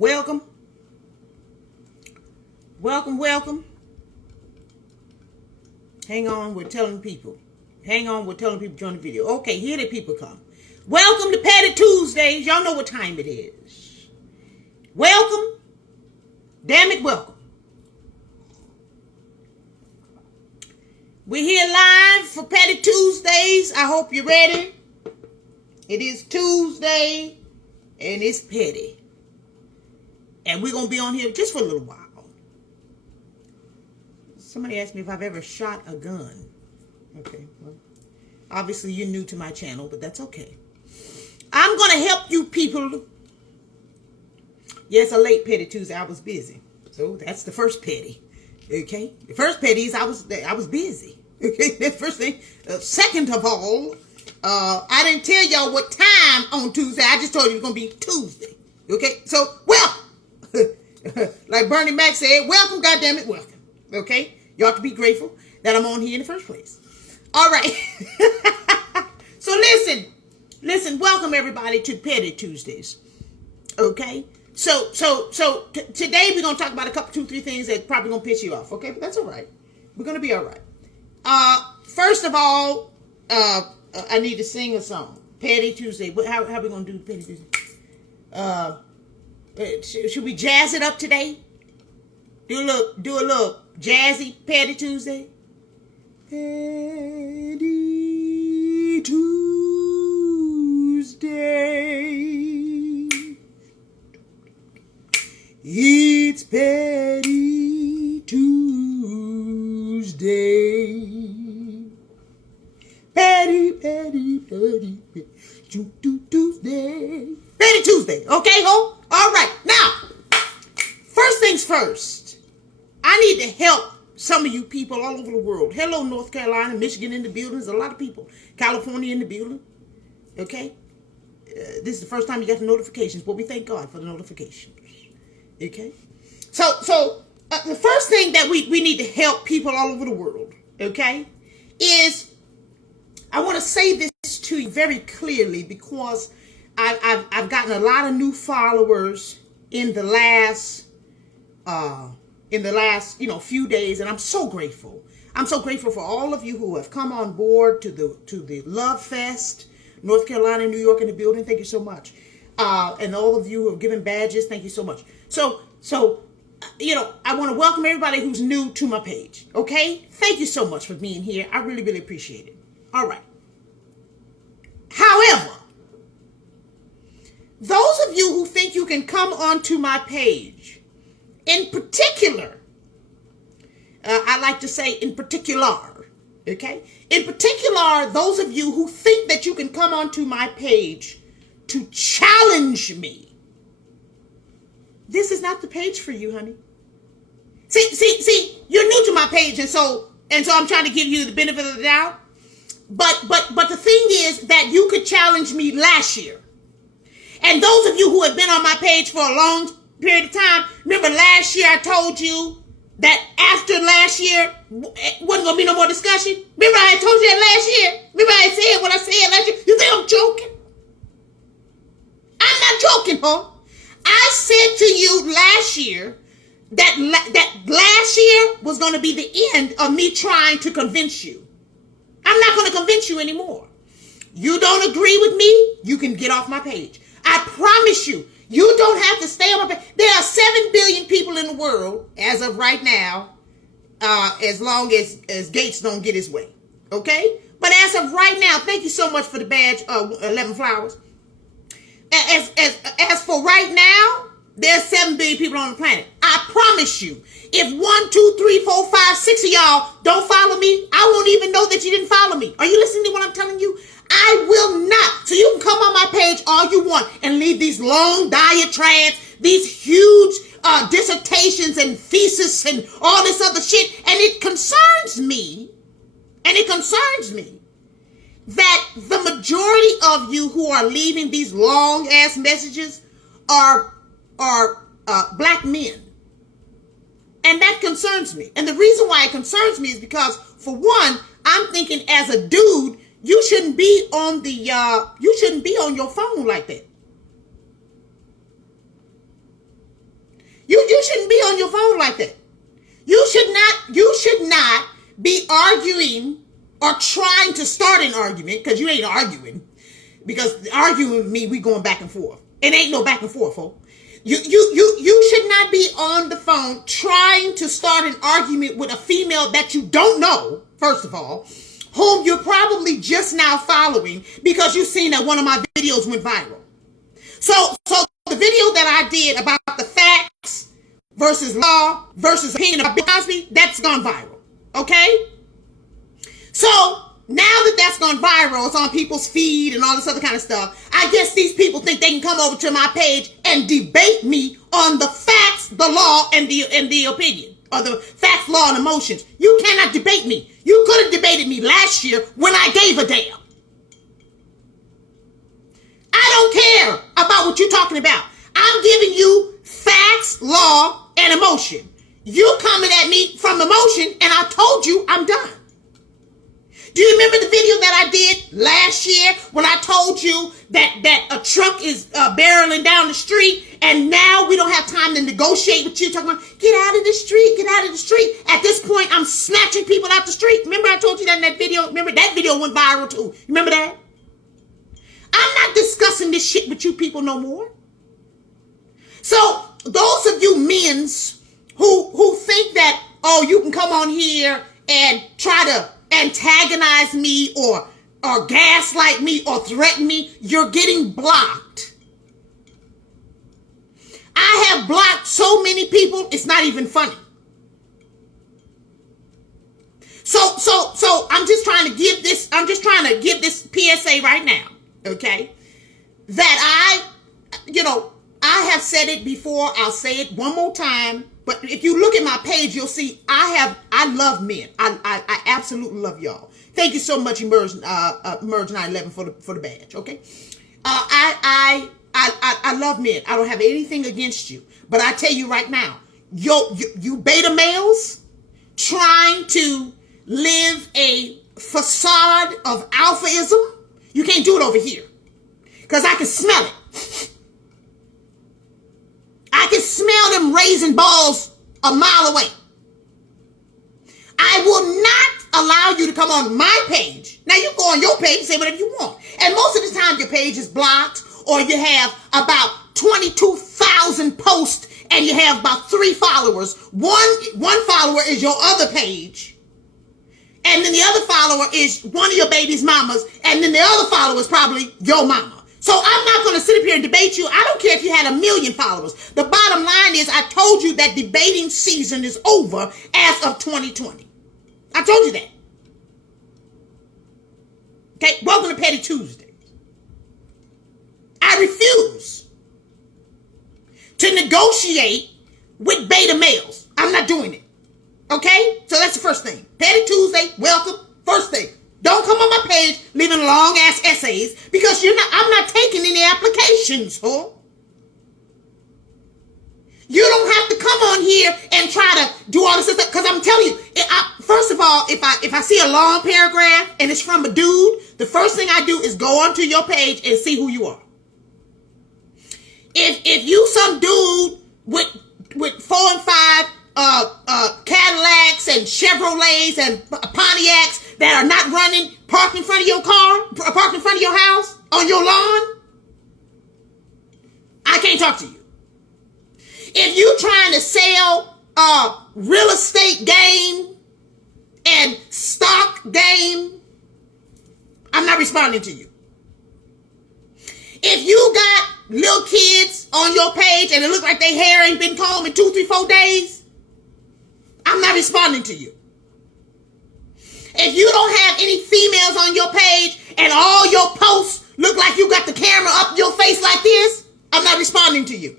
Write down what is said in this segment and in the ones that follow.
Welcome. Welcome, welcome. Hang on, we're telling people. Join the video. Okay, here the people come. Welcome to Petty Tuesdays. Y'all know what time it is. Welcome. Damn it, welcome. We're here live for Petty Tuesdays. I hope you're ready. It is Tuesday, and it's petty. And we're going to be on here just for a little while. Somebody asked me if I've ever shot a gun. Okay, well, obviously you're new to my channel, but that's okay. I'm going to help you people. Yes, a late Petty Tuesday. I was busy. So that's the first petty. Okay? The first petty is I was busy. Okay? That's the first thing. Second of all, I didn't tell y'all what time on Tuesday. I just told you it's going to be Tuesday. Okay? So, well, like Bernie Mac said, welcome, goddammit, welcome. Okay? You ought to be grateful that I'm on here in the first place. All right. So listen, welcome everybody to Petty Tuesdays. Okay? So today we're going to talk about a couple, 2, 3 things that probably going to piss you off. Okay? But that's all right. We're going to be all right. First of all, I need to sing a song. Petty Tuesday. How are we going to do Petty Tuesday? Should we jazz it up today? Do a little jazzy Petty Tuesday. Petty Tuesday. It's Petty Tuesday. Petty Tuesday. Petty Tuesday. Okay, ho? All right. Now, first things first. I need to help some of you people all over the world. Hello, North Carolina, Michigan in the building. There's a lot of people. California in the building. Okay? This is the first time you got the notifications, but we thank God for the notifications. Okay? So the first thing that we need to help people all over the world, okay, is I want to say this to you very clearly because I've gotten a lot of new followers in the last few days, and I'm so grateful. I'm so grateful for all of you who have come on board to the Love Fest, North Carolina, New York in the building. Thank you so much. And all of you who have given badges, thank you so much. So I want to welcome everybody who's new to my page. Okay? Thank you so much for being here. I really, really appreciate it. All right. However, those of you who think you can come onto my page, in particular, I like to say in particular, okay? In particular, those of you who think that you can come onto my page to challenge me, this is not the page for you, honey. See, you're new to my page, and so I'm trying to give you the benefit of the doubt. But the thing is that you could challenge me last year. And those of you who have been on my page for a long period of time, remember last year I told you that after last year, wasn't going to be no more discussion? Remember I had told you that last year? Remember I said what I said last year? You think I'm joking? I'm not joking, huh? I said to you last year that last year was going to be the end of me trying to convince you. I'm not going to convince you anymore. You don't agree with me, you can get off my page. I promise you, you don't have to stay on my page. There are 7 billion people in the world as of right now, as long as Gates don't get his way. Okay? But as of right now, thank you so much for the badge, 11 flowers. As for right now, there's 7 billion people on the planet. I promise you, if 1, 2, 3, 4, 5, 6 of y'all don't follow me, I won't even know that you didn't follow me. Are you listening to what I'm telling you? I will not. So you can come on my page all you want and leave these long diatribes, these huge dissertations and theses and all this other shit. And it concerns me that the majority of you who are leaving these long ass messages are black men. And that concerns me. And the reason why it concerns me is because, for one, I'm thinking as a dude, you shouldn't be on your phone like that. You shouldn't be on your phone like that. You should not be arguing or trying to start an argument, because you ain't arguing. Because arguing with me, we going back and forth. It ain't no back and forth, folks. You should not be on the phone trying to start an argument with a female that you don't know, first of all, whom you're probably just now following because you've seen that one of my videos went viral. So the video that I did about the facts versus law versus opinion about Bill Cosby, that's gone viral. Okay? So now that that's gone viral, it's on people's feed and all this other kind of stuff, I guess these people think they can come over to my page and debate me on the facts, the law, and the opinion, or the facts, law, and emotions. You cannot debate me. You could have debated me last year when I gave a damn. I don't care about what you're talking about. I'm giving you facts, law, and emotion. You coming at me from emotion, and I told you I'm done. Do you remember the video that I did last year when I told you that a truck is barreling down the street, and now we don't have time to negotiate with you, talking about, get out of the street, get out of the street. At this point, I'm snatching people out the street. Remember I told you that in that video? Remember that video went viral too. Remember that? I'm not discussing this shit with you people no more. So those of you men's who think that, oh, you can come on here and try to antagonize me or gaslight me or threaten me, you're getting blocked. I have blocked so many people, it's not even funny. So I'm just trying to give this PSA right now, okay? That I have said it before, I'll say it one more time. But if you look at my page, you'll see I love men. I absolutely love y'all. Thank you so much, Emerge 911 for the badge. Okay, I love men. I don't have anything against you, but I tell you right now, you beta males trying to live a facade of alphaism, you can't do it over here, because I can smell it. I can smell them raising balls a mile away. I will not allow you to come on my page. Now, you go on your page and say whatever you want. And most of the time, your page is blocked, or you have about 22,000 posts, and you have about 3 followers. One follower is your other page. And then the other follower is one of your baby's mamas. And then the other follower is probably your mama. So I'm not going to sit up here and debate you. I don't care if you had 1 million followers. The bottom line is I told you that debating season is over as of 2020. I told you that. Okay, welcome to Petty Tuesdays. I refuse to negotiate with beta males. I'm not doing it. Okay, so that's the first thing. Petty Tuesday, welcome. First thing. Don't come on my page leaving long ass essays, because I'm not taking any applications, huh? You don't have to come on here and try to do all this stuff, because I'm telling you, first of all, if I see a long paragraph and it's from a dude, the first thing I do is go onto your page and see who you are. If you some dude with 4 and 5 Cadillacs and Chevrolets and Pontiacs that are not running, parked in front of your car, parked in front of your house, on your lawn, I can't talk to you. If you trying to sell real estate game and stock game, I'm not responding to you. If you got little kids on your page and it looks like their hair ain't been combed in 2, 3, 4 days, I'm not responding to you. If you don't have any females on your page and all your posts look like you got the camera up your face like this, I'm not responding to you.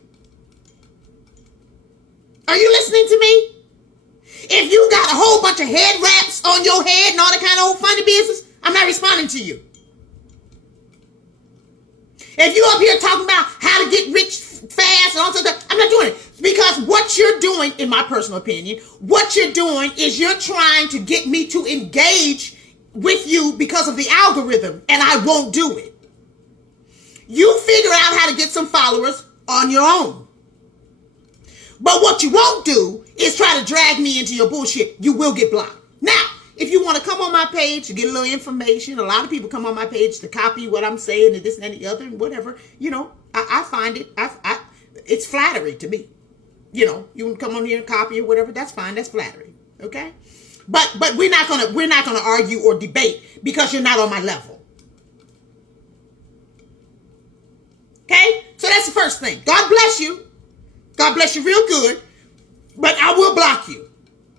Are you listening to me? If you got a whole bunch of head wraps on your head and all that kind of old funny business, I'm not responding to you. If you up here talking about how to get rich fast and all that stuff, I'm not doing it. Because what you're doing, in my personal opinion, what you're doing is you're trying to get me to engage with you because of the algorithm, and I won't do it. You figure out how to get some followers on your own. But what you won't do is try to drag me into your bullshit. You will get blocked. Now, if you want to come on my page to get a little information, a lot of people come on my page to copy what I'm saying and this and the other and whatever. I find it, it's flattery to me. You can come on here and copy or whatever. That's fine. That's flattery. Okay. But we're not gonna argue or debate because you're not on my level. Okay. So that's the first thing. God bless you. God bless you real good. But I will block you.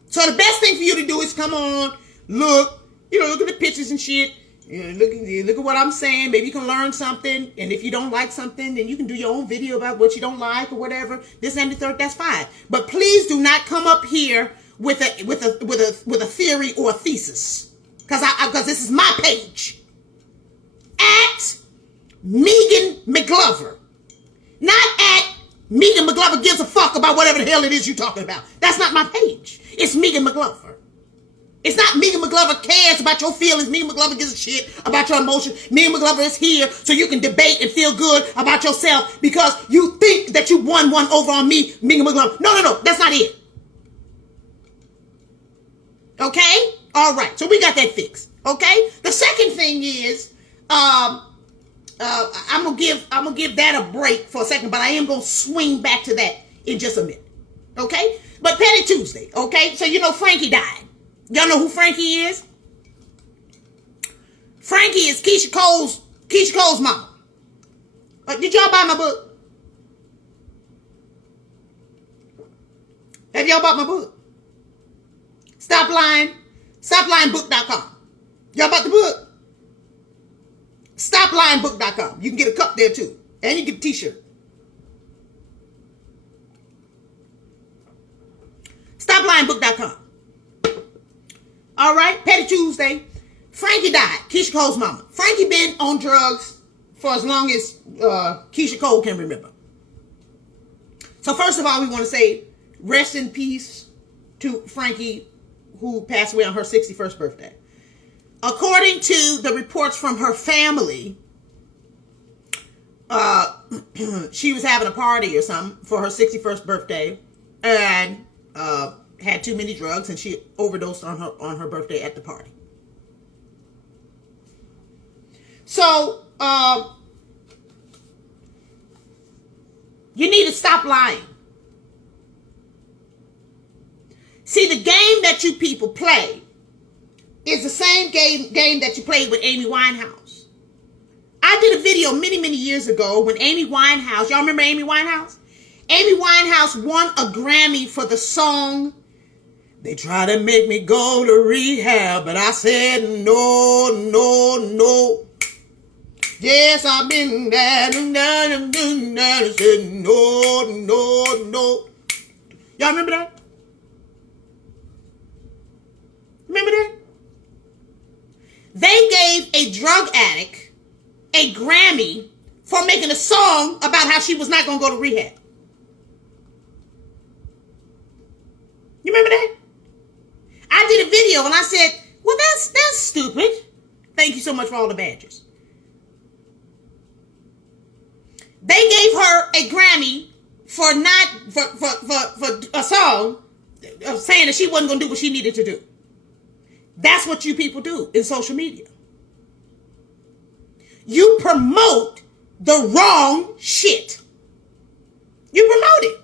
So the best thing for you to do is come on, look at the pictures and shit. Look at what I'm saying. Maybe you can learn something. And if you don't like something, then you can do your own video about what you don't like or whatever. This and the third, that's fine. But please do not come up here with a theory or a thesis. Because this is my page. At Megan McGlover. Not at Megan McGlover gives a fuck about whatever the hell it is you're talking about. That's not my page. It's Megan McGlover. It's not Megan McGlover cares about your feelings. Megan McGlover gives a shit about your emotions. Megan McGlover is here so you can debate and feel good about yourself because you think that you won one over on me, Megan McGlover. No. That's not it. Okay? All right. So we got that fixed. Okay? The second thing is, I'm gonna give that a break for a second, but I am gonna swing back to that in just a minute. Okay? But Petty Tuesday. Okay? So Frankie died. Y'all know who Frankie is? Frankie is Keisha Cole's mama. Did y'all buy my book? Have y'all bought my book? StopLyingBook.com. Y'all bought the book? StopLyingBook.com. You can get a cup there too. And you can get a t-shirt. StopLyingBook.com. All right, Petty Tuesday. Frankie died. Keisha Cole's mama. Frankie been on drugs for as long as Keisha Cole can remember. So first of all, we want to say rest in peace to Frankie, who passed away on her 61st birthday. According to the reports from her family, she was having a party or something for her 61st birthday and had too many drugs and she overdosed on her birthday at the party. So you need to stop lying. See, the game that you people play is the same game that you played with Amy Winehouse. I did a video many years ago when Amy Winehouse, y'all remember Amy Winehouse? Amy Winehouse won a Grammy for the song, "They Try to Make Me Go to Rehab, but I said no. Yes, I've been there, and I said no. Y'all remember that? Remember that? They gave a drug addict a Grammy for making a song about how she was not going to go to rehab. You remember that? I did a video and I said, well, that's stupid. Thank you so much for all the badges. They gave her a Grammy for a song saying that she wasn't going to do what she needed to do. That's what you people do in social media. You promote the wrong shit. You promote it.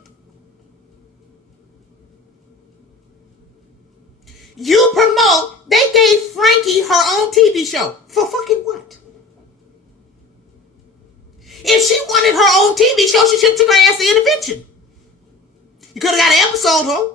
You promote, they gave Frankie her own TV show. For fucking what? If she wanted her own TV show, she should have took her ass to intervention. You could have got an episode, huh?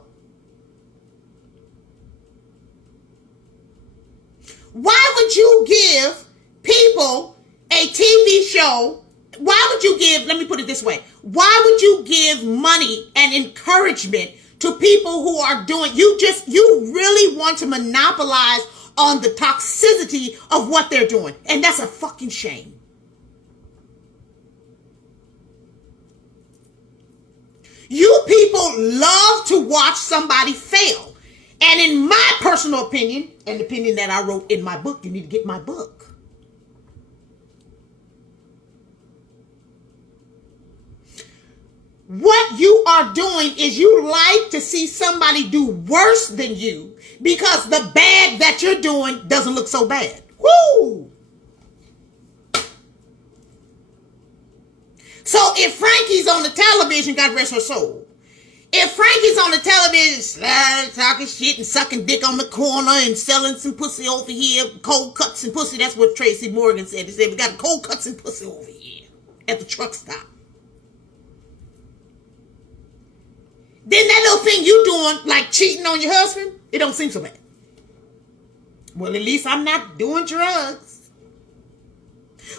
Why would you give people a TV show? Why would you give, let me put it this way. Why would you give money and encouragement to people who are doing, you really want to monopolize on the toxicity of what they're doing. And that's a fucking shame. You people love to watch somebody fail. And in my personal opinion, and the opinion that I wrote in my book, you need to get my book. What you you are doing is you like to see somebody do worse than you because the bad that you're doing doesn't look so bad. Woo! So if Frankie's on the television, God rest her soul. If Frankie's on the television, sliding, talking shit and sucking dick on the corner and selling some pussy over here, cold cuts and pussy, that's what Tracy Morgan said. He said, we got cold cuts and pussy over here at the truck stop. Then that little thing you doing, like cheating on your husband, it don't seem so bad. Well, at least I'm not doing drugs.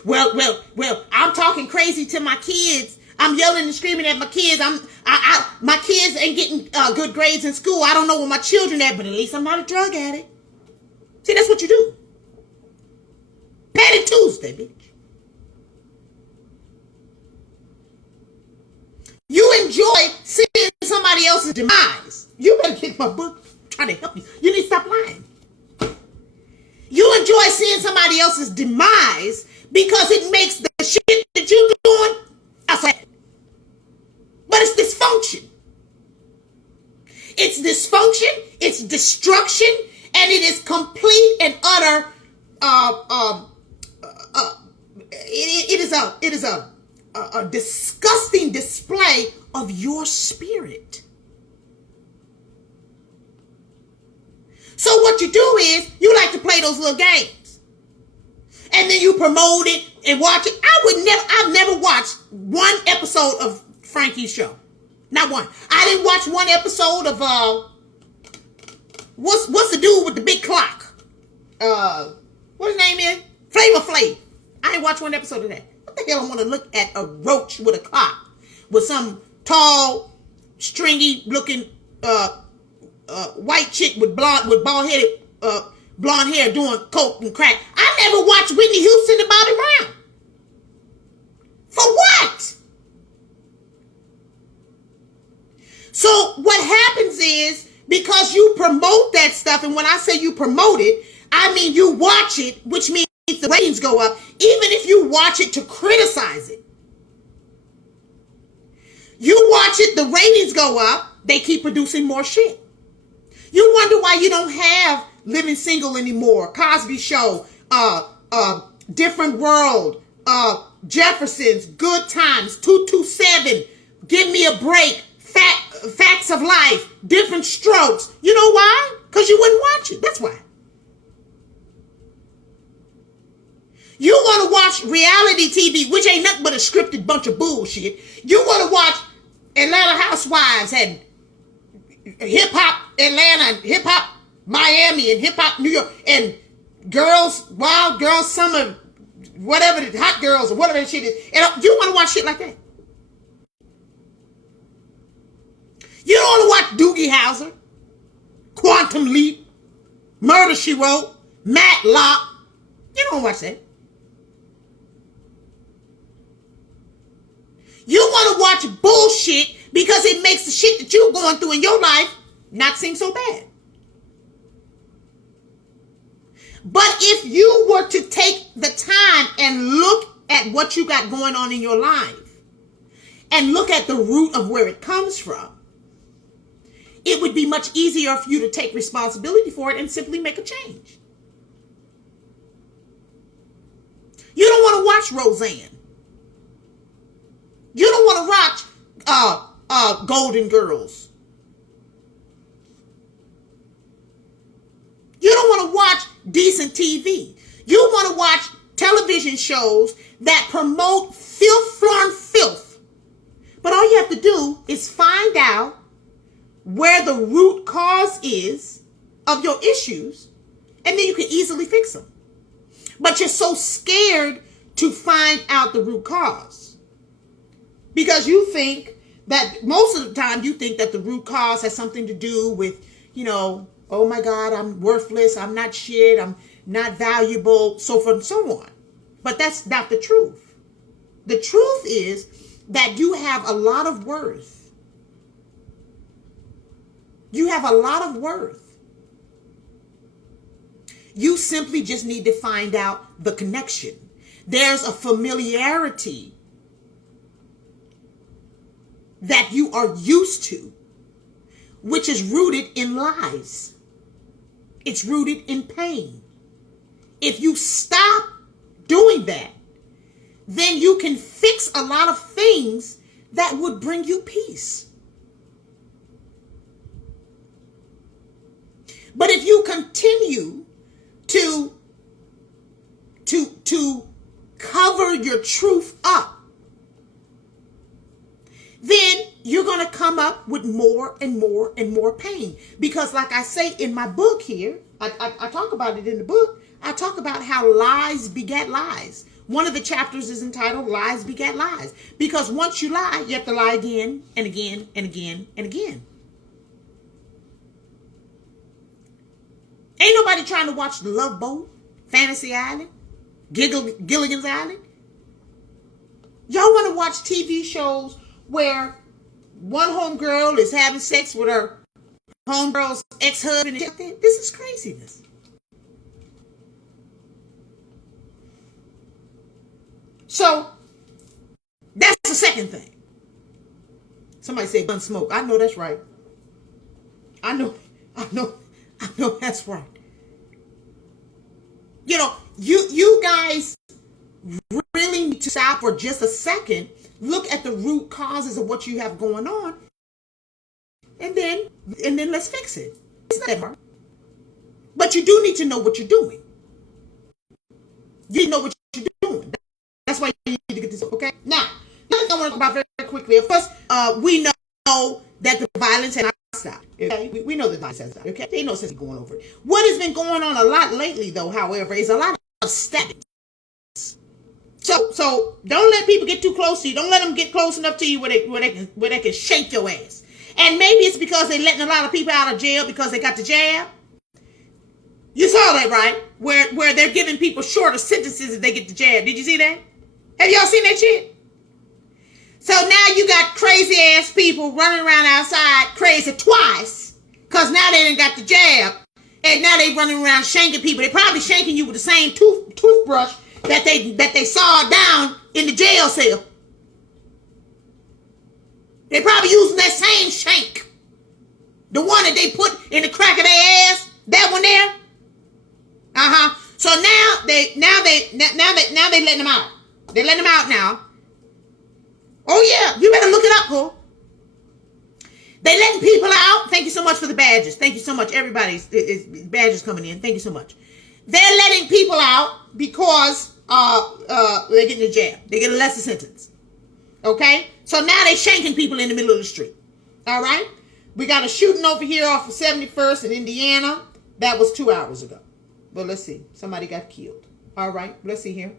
Well, I'm talking crazy to my kids. I'm yelling and screaming at my kids. My kids ain't getting good grades in school. I don't know where my children at, but at least I'm not a drug addict. See, that's what you do. Patty Tuesday, bitch. You enjoy seeing somebody else's demise. You better kick my book. I'm trying to help you. You need to stop lying. You enjoy seeing somebody else's demise because it makes the shit that you're doing outside. But it's dysfunction. It's dysfunction, it's destruction, and it is complete and utter. It is a disgusting display of your spirit. So what you do is you like to play those little games, and then you promote it and watch it. I've never watched one episode of Frankie's show. Not one. I didn't watch one episode of what's the dude with the big clock? What his name is? Flavor Flav. I didn't watch one episode of that. What the hell I want to look at a roach with a clock with some tall, stringy looking white chick with bald headed blonde hair doing coke and crack. I never watched Whitney Houston and Bobby Brown. For what? So what happens is, because you promote that stuff, and when I say you promote it, I mean you watch it, which means the ratings go up, even if you watch it to criticize it. You watch it, the ratings go up, they keep producing more shit. You wonder why you don't have Living Single anymore, Cosby Show, Different World, Jefferson's, Good Times, 227, Give Me a Break, Facts of Life, Different Strokes. You know why? Because you wouldn't watch it. That's why. You want to watch reality TV, which ain't nothing but a scripted bunch of bullshit. You want to watch Atlanta Housewives and Hip Hop Atlanta and Hip Hop Miami and Hip Hop New York and Girls, Wild Girls Summer, whatever, the Hot Girls or whatever that shit is. And you want to watch shit like that. You don't want to watch Doogie Howser, Quantum Leap, Murder, She Wrote, Matlock. You don't watch that. You want to watch bullshit because it makes the shit that you're going through in your life not seem so bad. But if you were to take the time and look at what you got going on in your life and look at the root of where it comes from, it would be much easier for you to take responsibility for it and simply make a change. You don't want to watch Roseanne. You don't want to watch Golden Girls. You don't want to watch decent TV. You want to watch television shows that promote filth. But all you have to do is find out where the root cause is of your issues, and then you can easily fix them. But you're so scared to find out the root cause. Because you think that most of the time you think that the root cause has something to do with, oh my God, I'm worthless, I'm not shit, I'm not valuable, so forth and so on. But that's not the truth. The truth is that you have a lot of worth. You have a lot of worth. You simply just need to find out the connection. There's a familiarity that you are used to, which is rooted in lies. It's rooted in pain. If you stop doing that, then you can fix a lot of things that would bring you peace. But if you continue to cover your truth up, then you're going to come up with more and more and more pain. Because like I say in my book here, I talk about it in the book. I talk about how lies beget lies. One of the chapters is entitled Lies Beget Lies. Because once you lie, you have to lie again and again and again and again. Ain't nobody trying to watch The Love Boat, Fantasy Island, Gilligan's Island. Y'all want to watch TV shows where one homegirl is having sex with her homegirl's ex-husband? This is craziness. So that's the second thing. Somebody said gun smoke. I know that's right. I know that's right. You know, you guys really need to stop for just a second, look at the root causes of what you have going on, and then let's fix it. It's not that hard. But you do need to know what you're doing. You know what you're doing. That's why you need to get this, okay? Now, the other thing I want to talk about very quickly. Of course, we know that the violence has not stopped. Okay? We know the violence has stopped. Okay? They know since going over it. What has been going on a lot lately, though, however, is a lot of stabbings. So don't let people get too close to you. Don't let them get close enough to you where they can shake your ass. And maybe it's because they're letting a lot of people out of jail because they got the jab. You saw that, right? Where they're giving people shorter sentences if they get the jab. Did you see that? Have y'all seen that shit? So now you got crazy ass people running around outside crazy twice because now they done got the jab, and now they running around shanking people. They probably shanking you with the same toothbrush that they saw down in the jail cell. They probably using that same shank, the one that they put in the crack of their ass. That one there. So now they letting them out. They're letting them out now. Oh yeah, you better look it up, Cole. They letting people out. Thank you so much for the badges. Thank you so much, everybody's badges coming in. Thank you so much. They're letting people out because they're getting a jab. They get a lesser sentence. Okay? So now they're shanking people in the middle of the street. All right? We got a shooting over here off of 71st in Indiana. That was 2 hours ago. Well, let's see. Somebody got killed. All right? Let's see here.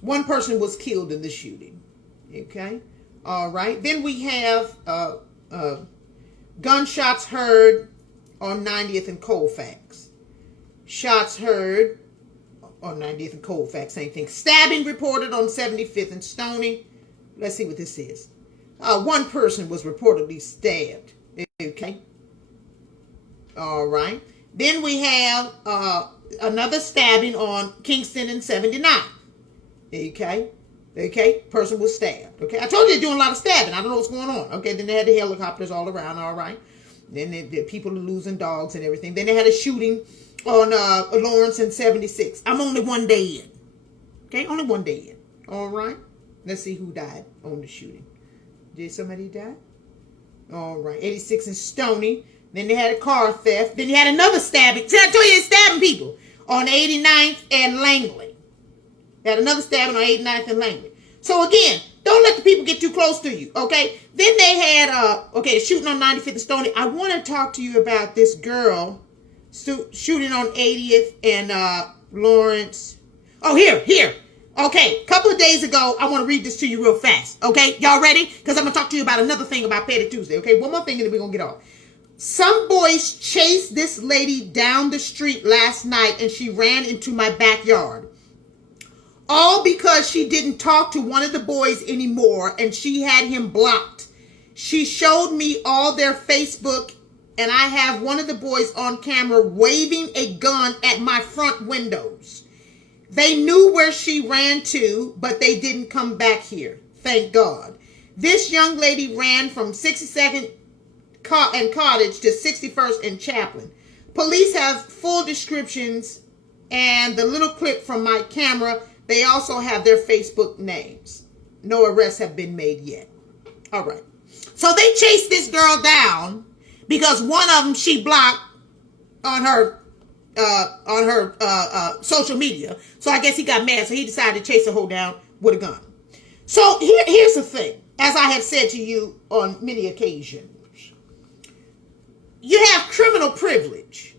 One person was killed in the shooting. Okay? All right. Then we have gunshots heard on 90th and Colfax. Shots heard on 90th and Colfax, same thing. Stabbing reported on 75th and Stony. Let's see what this is. One person was reportedly stabbed. Okay. All right. Then we have another stabbing on Kingston and 79. Okay. Okay. Person was stabbed. Okay. I told you they're doing a lot of stabbing. I don't know what's going on. Okay. Then they had the helicopters all around. All right. Then the people are losing dogs and everything. Then they had a shooting on Lawrence and 76. I'm only one day in. Okay. Only one day in. All right. Let's see who died on the shooting. Did somebody die? All right. 86 and Stony. Then they had a car theft. Then you had another stabbing. See, I told you they're stabbing people on 89th and Langley. They had another stabbing on 89th and Langley. So again, don't let the people get too close to you, okay? Then they had, a shooting on 95th and Stony. I want to talk to you about this girl shooting on 80th and Lawrence. Oh, here. Okay, a couple of days ago, I want to read this to you real fast, okay? Y'all ready? Because I'm going to talk to you about another thing about Petty Tuesday, okay? One more thing and then we're going to get off. Some boys chased this lady down the street last night and she ran into my backyard. All because she didn't talk to one of the boys anymore and she had him blocked. She showed me all their Facebook and I have one of the boys on camera waving a gun at my front windows. They knew where she ran to, but they didn't come back here. Thank God. This young lady ran from 62nd and Cottage to 61st and Chaplin. Police have full descriptions and the little clip from my camera. They also have their Facebook names. No arrests have been made yet. All right. So they chased this girl down because one of them she blocked on her social media. So I guess he got mad. So he decided to chase her hoe down with a gun. So here's the thing. As I have said to you on many occasions, you have criminal privilege.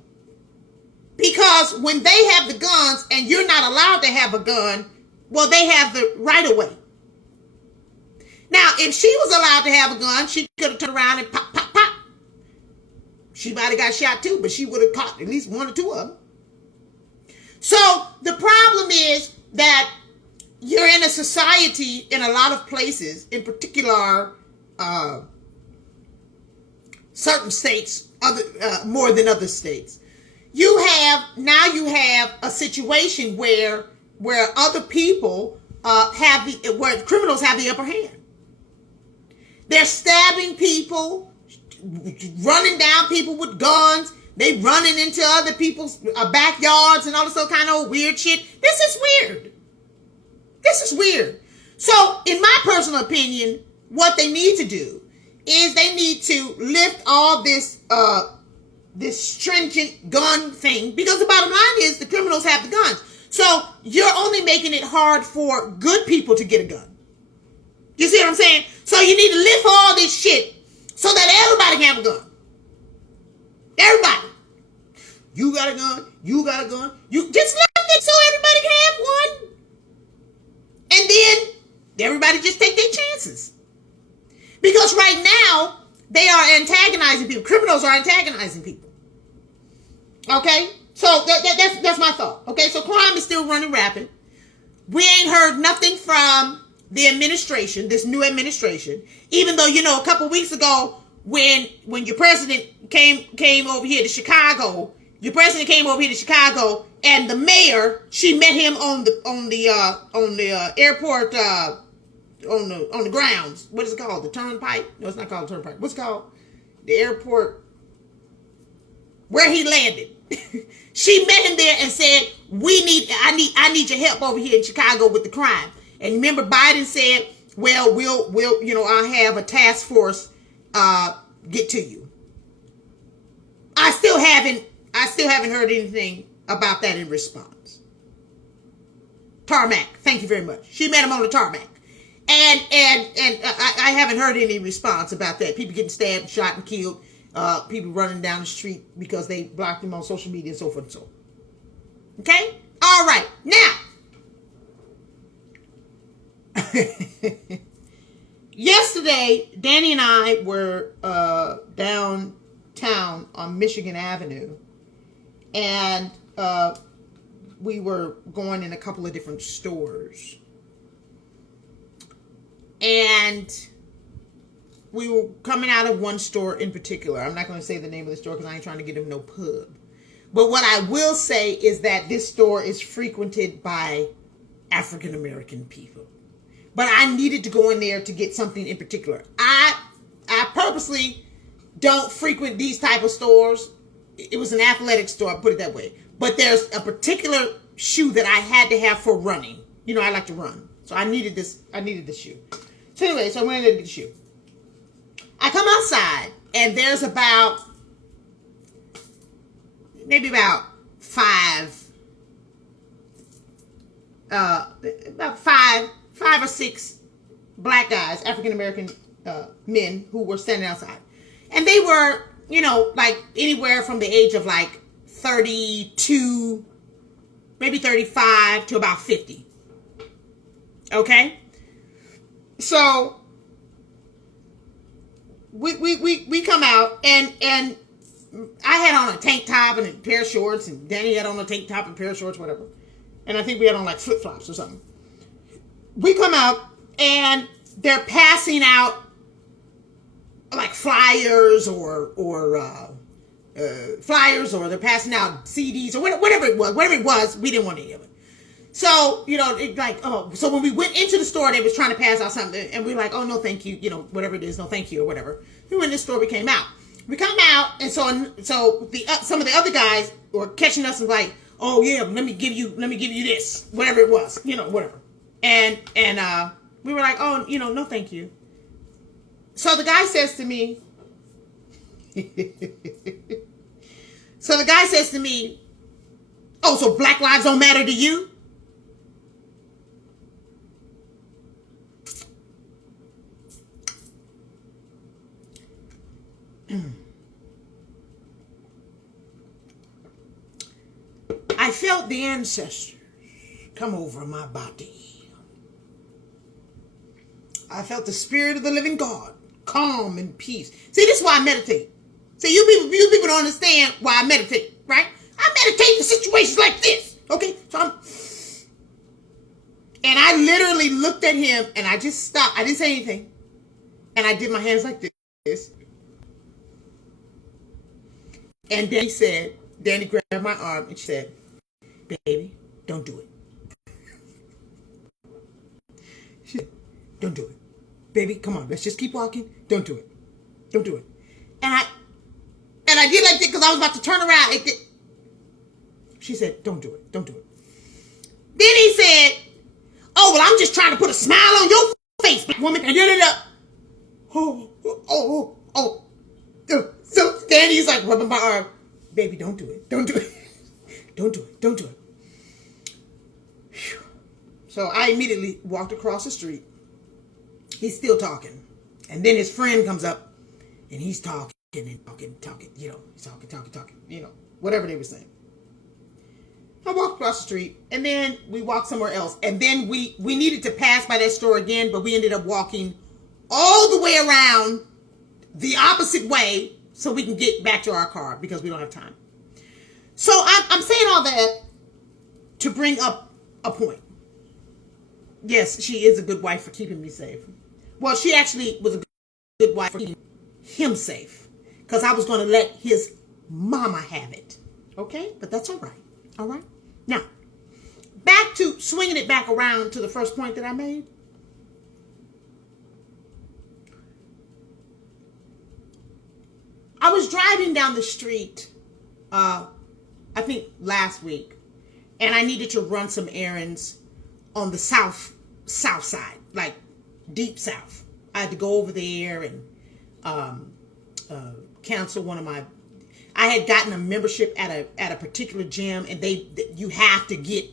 Because when they have the guns and you're not allowed to have a gun, well, they have the right of way. Now, if she was allowed to have a gun, she could have turned around and pop, pop, pop. She might have got shot too, but she would have caught at least one or two of them. So the problem is that you're in a society in a lot of places, in particular, certain states, more than other states. You have a situation where other people where criminals have the upper hand. They're stabbing people, running down people with guns. They running into other people's backyards and all this other kind of weird shit. This is weird. So, in my personal opinion, what they need to do is they need to lift all this stringent gun thing, because the bottom line is the criminals have the guns. So you're only making it hard for good people to get a gun. You see what I'm saying? So you need to lift all this shit so that everybody can have a gun. Everybody. You got a gun. You got a gun. You just lift it so everybody can have one. And then everybody just take their chances. Because right now, they are antagonizing people. Criminals are antagonizing people. Okay? So that's my thought. Okay? So crime is still running rapid. We ain't heard nothing from the administration, this new administration. Even though, a couple weeks ago, when your president came over here to Chicago, and the mayor, she met him on the airport, on the grounds. What is it called? The turnpike? No, it's not called the turnpike. What's it called? The airport where he landed. She met him there and said, I need your help over here in Chicago with the crime. And remember, Biden said, well, we'll I'll have a task force get to you. I still haven't heard anything about that in response. Tarmac, thank you very much. She met him on the tarmac. And I haven't heard any response about that. People getting stabbed, shot, and killed. People running down the street because they blocked them on social media and so forth and so on. Okay? All right. Now, yesterday, Danny and I were downtown on Michigan Avenue. And we were going in a couple of different stores. And we were coming out of one store in particular. I'm not going to say the name of the store because I ain't trying to get him no pub. But what I will say is that this store is frequented by African American people. But I needed to go in there to get something in particular. I purposely don't frequent these type of stores. It was an athletic store, I'll put it that way. But there's a particular shoe that I had to have for running. I like to run. So I needed this shoe. So anyway, so I went in there to get the shoe. I come outside, and there's maybe about five or six black guys, African American men who were standing outside. And they were, like anywhere from the age of like 32, maybe 35 to about 50. Okay? So we come out and I had on a tank top and a pair of shorts, and Danny had on a tank top and a pair of shorts, whatever. And I think we had on like flip-flops or something. We come out and they're passing out like flyers or they're passing out CDs or whatever it was. We didn't want any of it. So, so when we went into the store, they was trying to pass out something, and we were like, oh, no, thank you, whatever it is, no, thank you, or whatever. We went in the store, we came out. We come out, and so some of the other guys were catching us and like, oh, yeah, let me give you this, whatever it was, whatever. And we were like, oh, no, thank you. So the guy says to me, oh, so black lives don't matter to you? I felt the ancestors come over my body. I felt the spirit of the living God, calm and peace. See, this is why I meditate. See, you people don't understand why I meditate, right? I meditate for situations like this, okay? And I literally looked at him, and I just stopped. I didn't say anything. And I did my hands like this. And then Danny grabbed my arm, and she said, baby, don't do it. She said, don't do it. Baby, come on, let's just keep walking. Don't do it. Don't do it. And I did like that because I was about to turn around. She said, don't do it. Don't do it. Then he said, oh, well, I'm just trying to put a smile on your face, black woman. And so Danny's like rubbing my arm. Baby, don't do it. Don't do it. Don't do it. Don't do it. So I immediately walked across the street. He's still talking. And then his friend comes up and he's talking and talking, he's talking, whatever they were saying. I walked across the street and then we walked somewhere else. And then we needed to pass by that store again, but we ended up walking all the way around the opposite way so we can get back to our car because we don't have time. So I'm saying all that to bring up a point. Yes, she is a good wife for keeping me safe. Well, she actually was a good wife for keeping him safe because I was going to let his mama have it. Okay? But that's all right. All right? Now, back to swinging it back around to the first point that I made. I was driving down the street, I think last week, and I needed to run some errands on the south side, like deep south. I had to go over there and cancel one of my. I had gotten a membership at a particular gym, and you have to get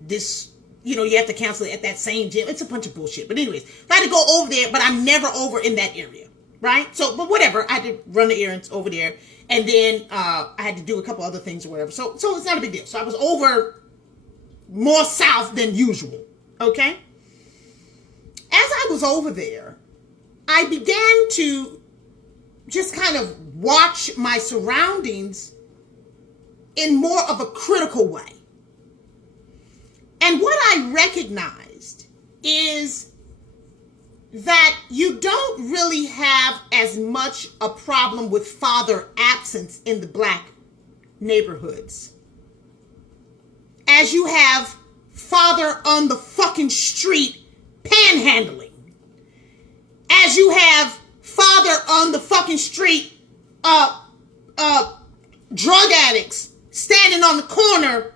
this. You have to cancel it at that same gym. It's a bunch of bullshit. But anyways, I had to go over there, but I'm never over in that area. Right? So, but whatever. I had to run the errands over there. And then I had to do a couple other things or whatever. So it's not a big deal. So I was over more south than usual. Okay? As I was over there, I began to just kind of watch my surroundings in more of a critical way. And what I recognized is that you don't really have as much a problem with father absence in the black neighborhoods as you have father on the fucking street panhandling, as you have father on the fucking street drug addicts standing on the corner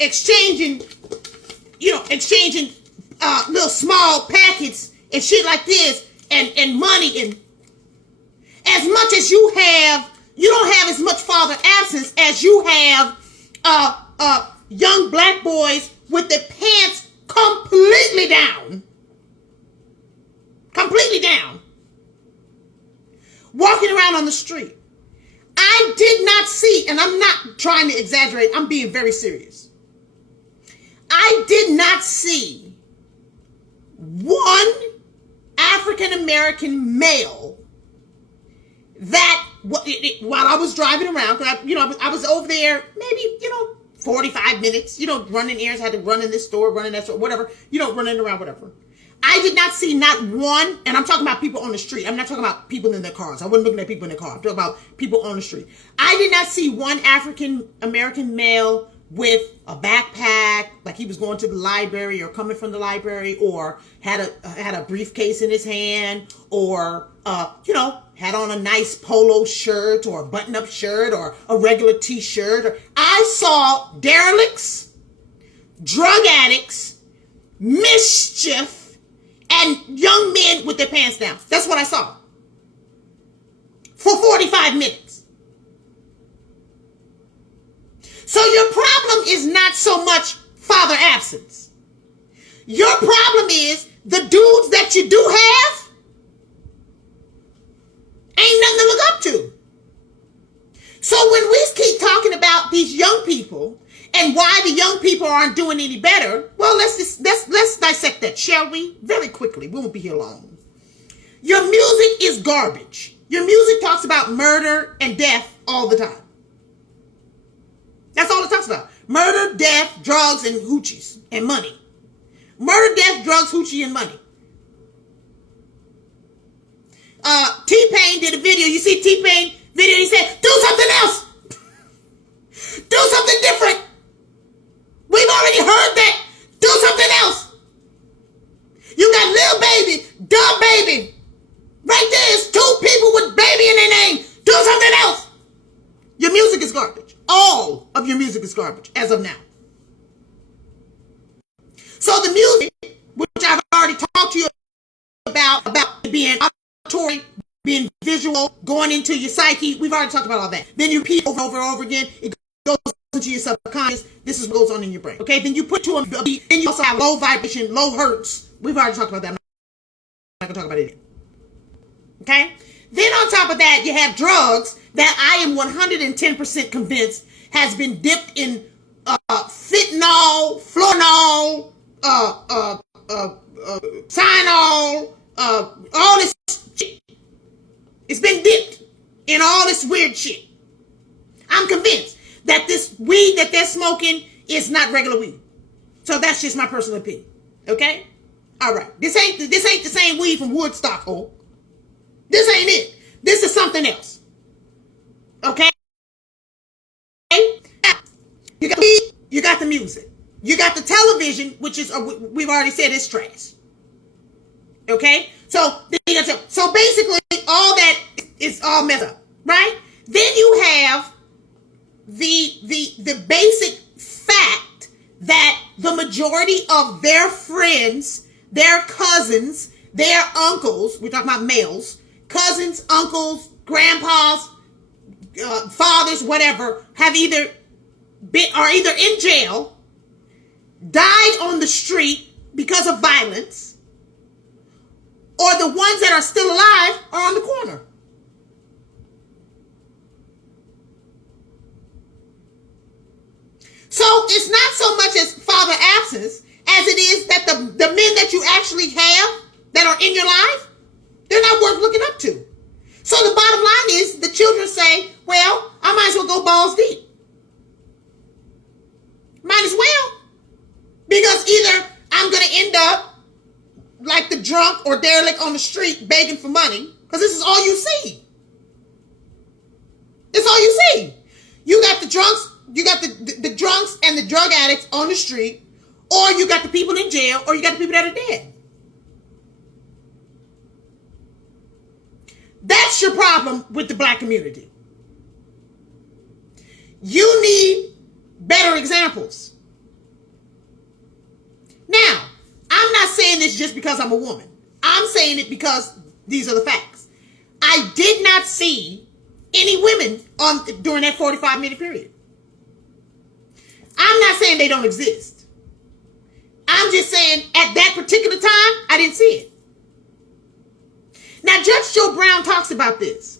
exchanging little small packets and shit like this and money. And as much as you don't have as much father absence as you have young black boys with their pants completely down, walking around on the street. I did not see, and I'm not trying to exaggerate, I'm being very serious. I did not see one African American male that while I was driving around, because I was over there maybe 45 minutes, running errands. I had to run in this store, run in that store, whatever, running around, whatever. I did not see not one, and I'm talking about people on the street. I'm not talking about people in their cars. I wasn't looking at people in their car. I'm talking about people on the street. I did not see one African American male with a backpack, like he was going to the library or coming from the library, or had a briefcase in his hand, or had on a nice polo shirt or a button-up shirt or a regular t-shirt. I saw derelicts, drug addicts, mischief, and young men with their pants down. That's what I saw for 45 minutes. So your problem is not so much father absence. Your problem is the dudes that you do have ain't nothing to look up to. So when we keep talking about these young people and why the young people aren't doing any better, well, let's dissect that, shall we? Very quickly. We won't be here long. Your music is garbage. Your music talks about murder and death all the time. That's all it talks about. Murder, death, drugs, and hoochies, and money. Murder, death, drugs, hoochie, and money. T-Pain did a video. You see T-Pain video? He said, do something else. Do something different. We've already heard that. Do something else. You got Lil Baby, Dumb Baby. Right there is two people with baby in their name. Do something else. Your music is garbage. All of your music is garbage as of now. So the music, which I've already talked to you about being auditory, being visual, going into your psyche, we've already talked about all that. Then you repeat over and over again. It goes into your subconscious. This is what goes on in your brain. Okay, then you put to a beat. Then you also have low vibration, low hertz. We've already talked about that. I'm not going to talk about it again. Okay? Then on top of that, you have drugs that I am 110% convinced has been dipped in fentanyl, fluorol, cyanol, all this shit. It's been dipped in all this weird shit. I'm convinced that this weed that they're smoking is not regular weed. So that's just my personal opinion. Okay? All right. This ain't the same weed from Woodstock, oh. This ain't it. This is something else. Okay? You got the weed, you got the music. You got the television, which is, we've already said, it's trash. Okay? So basically, all that is all messed up. Right? Then you have the basic fact that the majority of their friends, their cousins, their uncles, we're talking about males, cousins, uncles, grandpas, fathers, whatever, are either in jail, died on the street because of violence, or the ones that are still alive are on the corner. So it's not so much as father absence as it is that the men that you actually have that are in your life, they're not worth looking up to. So the bottom line is the children say, well, I might as well go balls deep. Might as well. Because either I'm going to end up like the drunk or derelict on the street begging for money, because this is all you see. It's all you see. You got the drunks, you got the drunks and the drug addicts on the street, or you got the people in jail, or you got the people that are dead. That's your problem with the black community. You need better examples. Now, I'm not saying this just because I'm a woman. I'm saying it because these are the facts. I did not see any women during that 45-minute period. I'm not saying they don't exist. I'm just saying at that particular time, I didn't see it. Now, Judge Joe Brown talks about this.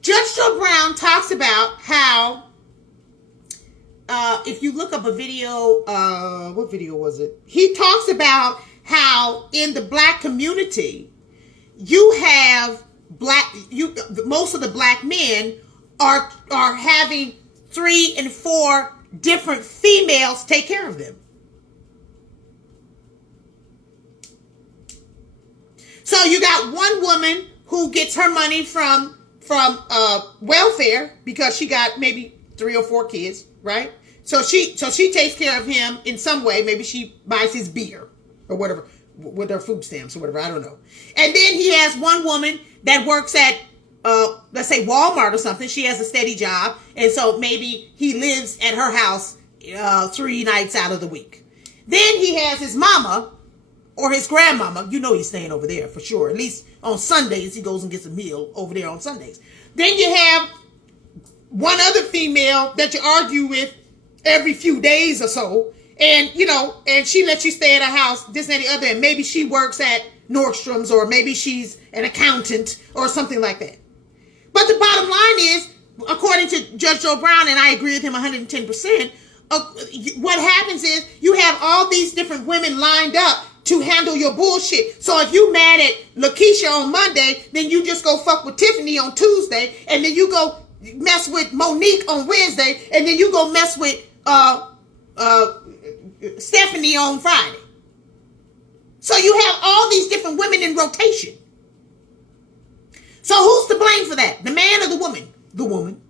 Judge Joe Brown talks about how, if you look up a video, what video was it? He talks about how in the black community, you have most of the black men are having 3 and 4 different females take care of them. So you got one woman who gets her money from welfare because she got maybe 3 or 4 kids, right? So she takes care of him in some way. Maybe she buys his beer or whatever with her food stamps or whatever. I don't know. And then he has one woman that works at let's say Walmart or something. She has a steady job, and so maybe he lives at her house 3 nights out of the week. Then he has his mama or his grandmama. You know he's staying over there for sure. At least on Sundays he goes and gets a meal over there on Sundays. Then you have one other female that you argue with every few days or so, and and she lets you stay at her house, this and the other, and maybe she works at Nordstrom's, or maybe she's an accountant or something like that. But the bottom line is, according to Judge Joe Brown, and I agree with him 110%, what happens is you have all these different women lined up to handle your bullshit. So if you mad at Lakeisha on Monday, then you just go fuck with Tiffany on Tuesday, and then you go mess with Monique on Wednesday, and then you go mess with Stephanie on Friday. So you have all these different women in rotation. So who's to blame for that? The man or the woman? The woman.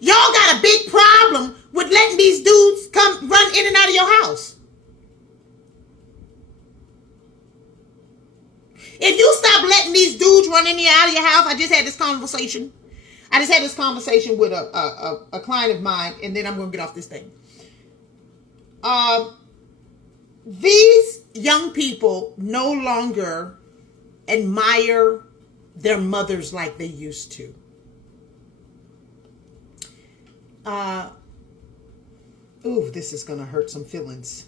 Y'all got a big problem with letting these dudes come run in and out of your house. If you stop letting these dudes run in and out of your house, I just had this conversation with a client of mine, and then I'm going to get off this thing. These young people no longer admire their mothers like they used to. This is going to hurt some feelings.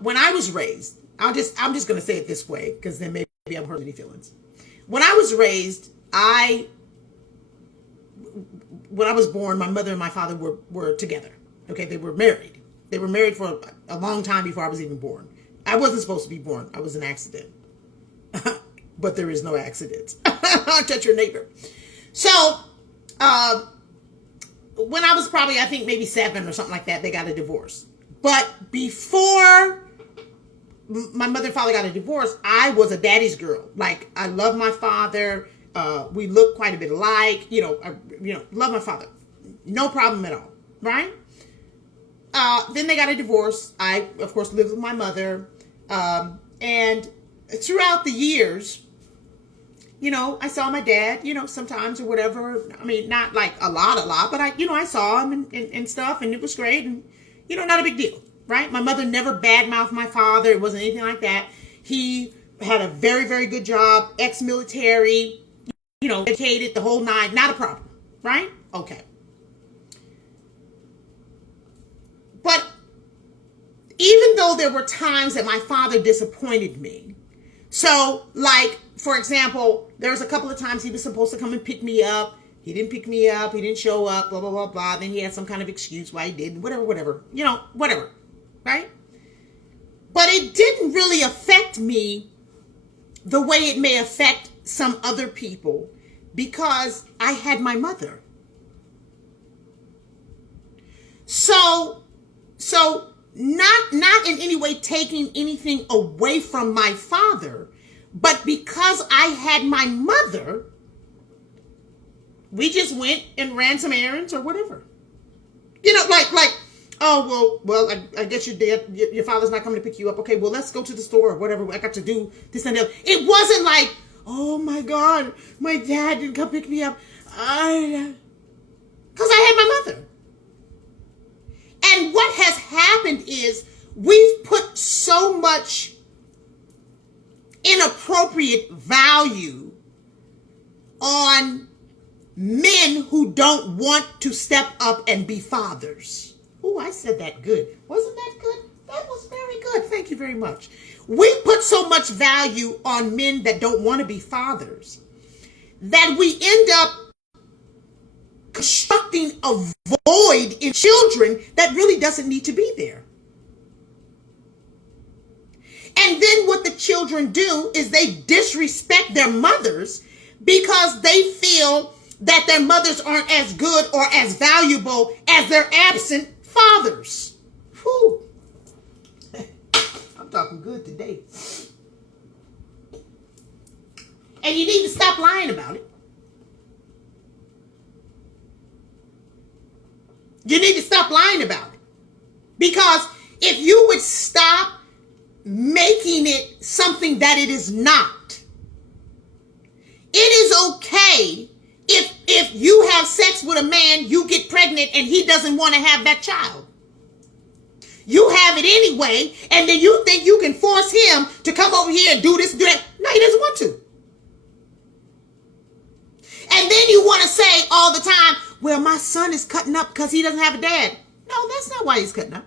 When I was raised, I'm just going to say it this way, because then maybe I'm hurting any feelings. When I was raised, when I was born, my mother and my father were together. Okay, they were married. They were married for a long time before I was even born. I wasn't supposed to be born. I was an accident. But there is no accident. Touch your neighbor. So, when I was probably, I think maybe 7 or something like that, they got a divorce. But before my mother and father got a divorce, I was a daddy's girl. Like, I love my father. We look quite a bit alike. Love my father. No problem at all. Right? Then they got a divorce. I, of course, lived with my mother. And throughout the years, I saw my dad, sometimes or whatever. I mean, not like a lot, but I saw him and stuff, and it was great. And, not a big deal, right? My mother never badmouthed my father. It wasn't anything like that. He had a very, very good job, ex-military, educated, the whole nine, not a problem, right? Okay. But even though there were times that my father disappointed me, so like, for example, there was a couple of times he was supposed to come and pick me up. He didn't pick me up. He didn't show up, blah, blah, blah, blah. Then he had some kind of excuse why he didn't, whatever, whatever, right? But it didn't really affect me the way it may affect some other people, because I had my mother. So not in any way taking anything away from my father, but because I had my mother, we just went and ran some errands or whatever. I guess your father's not coming to pick you up. Okay, well, let's go to the store or whatever. I got to do this and that. It wasn't like, oh my God, my dad didn't come pick me up. Because I had my mother. And what has happened is we've put so much inappropriate value on men who don't want to step up and be fathers. Oh, I said that good. Wasn't that good? That was very good. Thank you very much. We put so much value on men that don't want to be fathers that we end up constructing a void in children that really doesn't need to be there. And then what the children do is they disrespect their mothers because they feel that their mothers aren't as good or as valuable as their absent fathers. Whew. I'm talking good today. And you need to stop lying about it. You need to stop lying about it. Because if you would stop making it something that it is not, it is okay if you have sex with a man, you get pregnant, and he doesn't want to have that child. You have it anyway, and then you think you can force him to come over here and do this and do that. No, he doesn't want to. And then you want to say all the time, well, my son is cutting up because he doesn't have a dad. No, that's not why he's cutting up.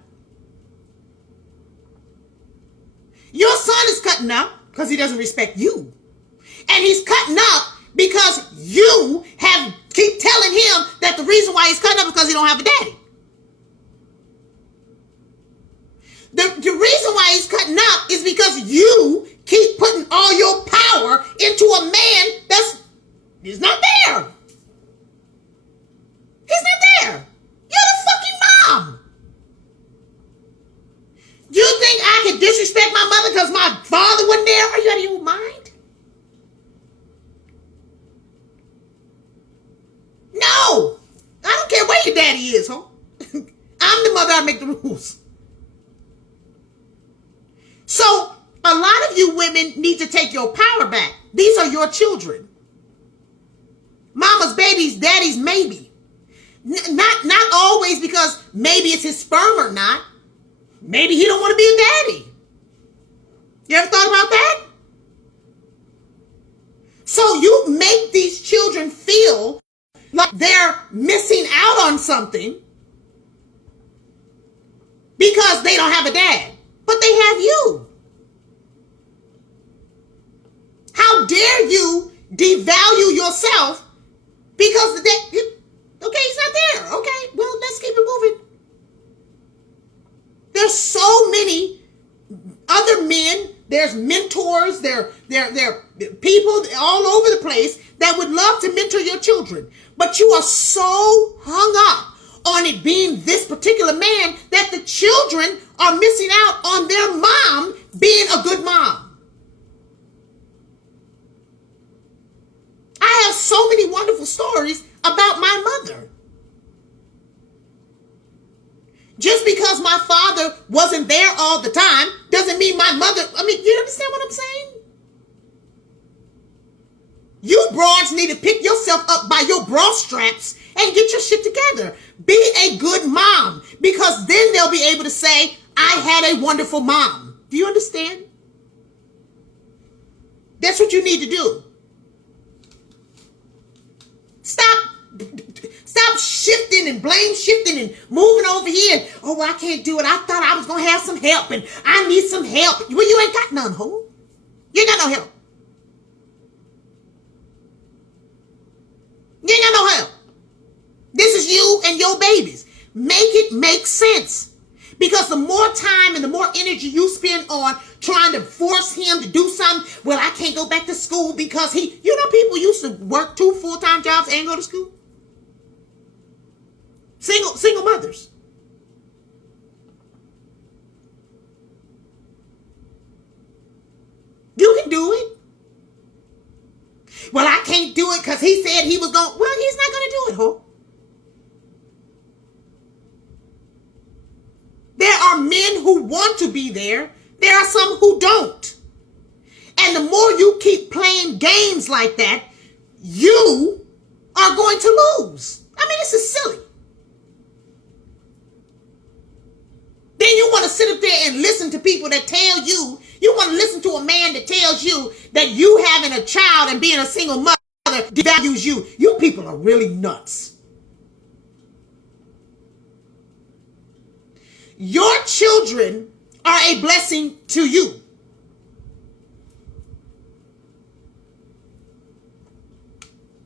Your son is cutting up because he doesn't respect you. And he's cutting up because you keep telling him that the reason why he's cutting up is because he don't have a daddy. The reason why he's cutting up is because you keep putting all your power into a man he's not there. He's not there. You're the fucking mom. You think I can disrespect my mother because my father wasn't there? Are you out of your mind? No. I don't care where your daddy is, huh? I'm the mother, I make the rules. So, a lot of you women need to take your power back. These are your children. Mama's babies, daddy's maybe. Not always because maybe it's his sperm or not. Maybe he don't want to be a daddy. You ever thought about that? So you make these children feel like they're missing out on something because they don't have a dad. But they have you. How dare you devalue yourself because he's not there. Okay, well, let's keep it moving. There's so many other men. There's mentors. There people all over the place that would love to mentor your children. But you are so hung up on it being this particular man that the children are missing out on their mom being a good mom. I have so many wonderful stories about my mother. Just because my father wasn't there all the time doesn't mean my mother, you understand what I'm saying? You broads need to pick yourself up by your bra straps and get your shit together. Be a good mom, because then they'll be able to say, I had a wonderful mom. Do you understand? That's what you need to do. Stop shifting and blame shifting and moving over here. Oh, I can't do it. I thought I was going to have some help and I need some help. Well, you ain't got none, ho. You ain't got no help. You ain't got no help. This is you and your babies. Make it make sense. Because the more time and the more energy you spend on trying to force him to do something, well, I can't go back to school because people used to work 2 full-time jobs and go to school. Single mothers. You can do it. Well, I can't do it because he said he was going. Well, he's not going to do it, ho. There are men who want to be there. There are some who don't. And the more you keep playing games like that, you are going to lose. This is silly. Then you want to sit up there and listen to people that tell you want to listen to a man that tells you that you having a child and being a single mother devalues you. You people are really nuts. Your children are a blessing to you.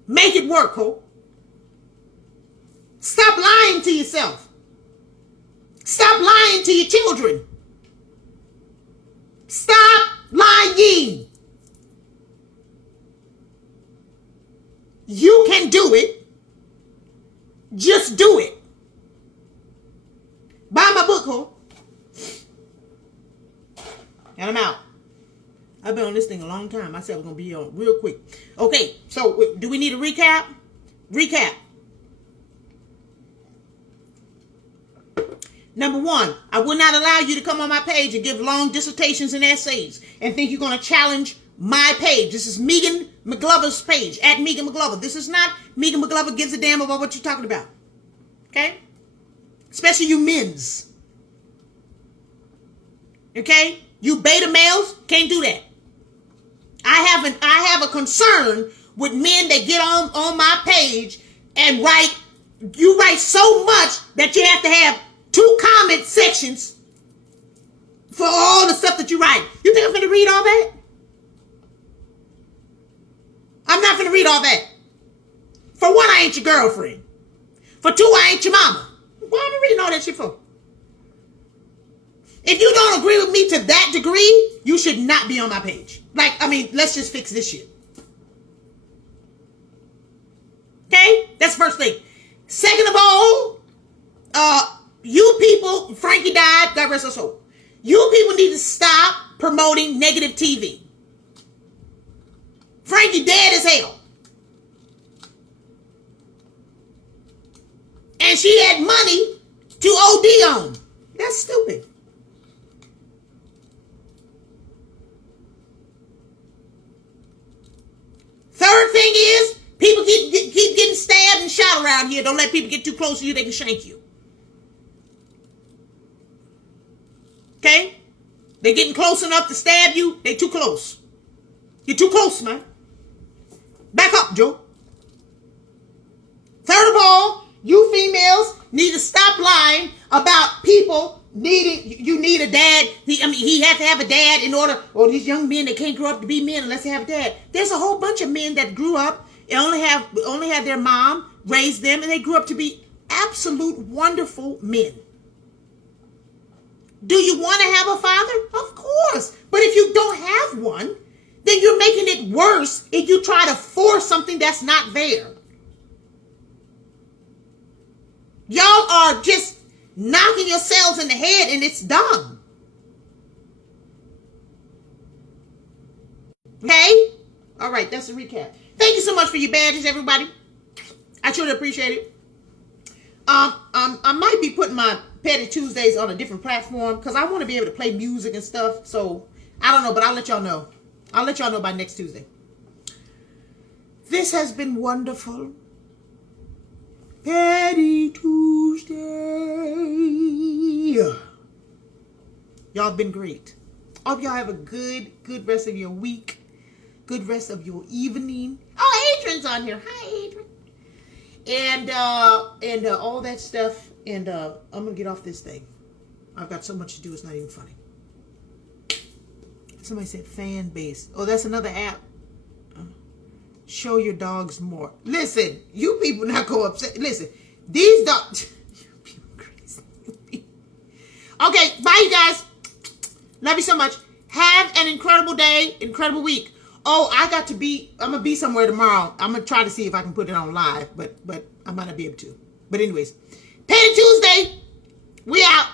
Make it work, ho. Stop lying to yourself. Stop lying to your children. Stop lying. You can do it. Just do it. Buy my book, ho. And I'm out. I've been on this thing a long time. I said we're going to be on real quick. Okay, so do we need a recap? Recap. Number one, I will not allow you to come on my page and give long dissertations and essays and think you're going to challenge my page. This is Megan McGlover's page, at Megan McGlover. This is not Megan McGlover gives a damn about what you're talking about. Okay? Especially you men's. Okay? You beta males can't do that. I have a concern with men that get on my page and write so much that you have to have 2 comment sections for all the stuff that you write. You think I'm going to read all that? I'm not going to read all that. For one, I ain't your girlfriend. For two, I ain't your mama. Why am I reading all that shit for? If you don't agree with me to that degree, you should not be on my page. Let's just fix this shit. Okay? That's the first thing. Second of all, you people, Frankie died, God rest her soul. You people need to stop promoting negative TV. Frankie dead as hell. And she had money to OD on. That's stupid. Third thing is, people keep getting stabbed and shot around here. Don't let people get too close to you, they can shank you. Okay? They're getting close enough to stab you, they too close. You're too close, man. Back up, Joe. Third of all, you females need to stop lying about people you need a dad. He has to have a dad in order, or these young men that can't grow up to be men unless they have a dad. There's a whole bunch of men that grew up and only had their mom raise them, and they grew up to be absolute wonderful men. Do you want to have a father? Of course. But if you don't have one, then you're making it worse if you try to force something that's not there. Y'all are just knocking yourselves in the head, and it's dumb. Okay? All right, that's a recap. Thank you so much for your badges, everybody. I truly appreciate it. I might be putting my Petty Tuesdays on a different platform because I want to be able to play music and stuff. So, I don't know, but I'll let y'all know. I'll let y'all know by next Tuesday. This has been wonderful. Petty Tuesday. Y'all have been great. I hope y'all have a good rest of your week. Good rest of your evening. Oh, Adrian's on here. Hi, Adrian. And all that stuff. And I'm going to get off this thing. I've got so much to do, it's not even funny. Somebody said fan base. Oh, that's another app. Show your dogs more. Listen, you people not go upset. Listen, these dogs. You people crazy. Okay, bye, you guys. Love you so much. Have an incredible day, incredible week. Oh, I'm going to be somewhere tomorrow. I'm going to try to see if I can put it on live, but I might not be able to. But anyways, Petty Tuesday. We out.